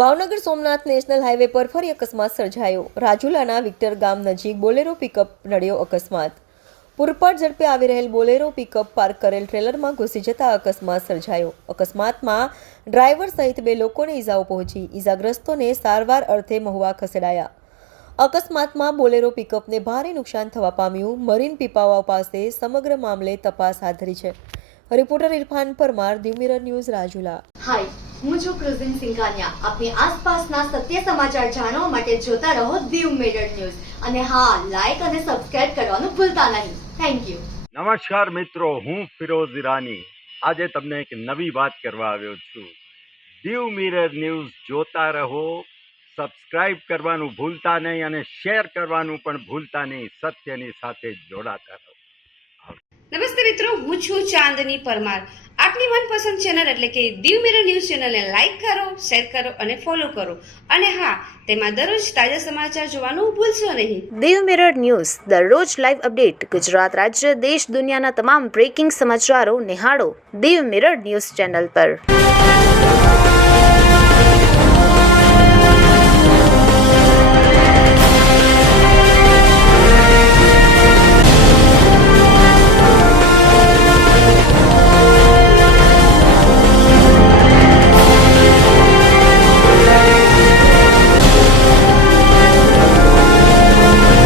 Bhavnagar Somnath national highway પર ફરી અકસ્માત સર્જાયો। રાજુલાના વિક્ટર ગામ નજીક બોલેરો પિકઅપ નડ્યો અકસ્માત। પૂરપાટ ઝડપે આવી રહેલ બોલેરો પિકઅપ પાર્ક કરેલ ટ્રેલરમાં ઘૂસી જતા અકસ્માત સર્જાયો। અકસ્માતમાં ડ્રાઈવર સહિત 2 લોકોને ઈજાઓ પહોંચી। ઈજાગ્રસ્તોને સારવાર અર્થે મહુવા ખસેડાયા। અકસ્માતમાં બોલેરો પિકઅપને ભારે નુકસાન થવા પામ્યું। મરીન પીપાવાવ પાસે સમગ્ર મામલે તપાસ હાથ ધરી છે। Reporter Irfan Parmar, Diu mirror news, Rajula. Hi, હું છું ક્રુઝિન સિંઘાનિયા। આપની આસપાસના સત્ય સમાચાર જાણવા માટે જોતા રહો દીવ મિરર ન્યૂઝ અને હા, લાઈક અને સબસ્ક્રાઇબ કરવાનું ભૂલતા નહીં। Thank you. નમસ્કાર મિત્રો, હું ફિરોઝ ઈરાની આજે તમને એક નવી વાત કરવા આવ્યો છું। દીવ મિરર ન્યૂઝ જોતા રહો, સબસ્ક્રાઇબ કરવાનું ભૂલતા નહીં અને શેર કરવાનું પણ ભૂલતા નહીં। સત્યની સાથે જોડાતા રહો। નમસ્તે મિત્રો, હું છું ચાંદની પરમાર। આપની મનપસંદ ચેનલ એટલે કે દીવ મિરર ન્યૂઝ ચેનલને લાઈક કરો, શેર કરો અને ફોલો કરો અને હા, તેમાં દરરોજ તાજા સમાચાર જોવાનું ભૂલશો નહીં। દીવ મિરર ન્યૂઝ દરરોજ લાઈવ અપડેટ, ગુજરાત રાજ્ય, દેશ, દુનિયાના તમામ બ્રેકિંગ સમાચારો નિહાળો દીવ મિરર ન્યૂઝ ચેનલ પર।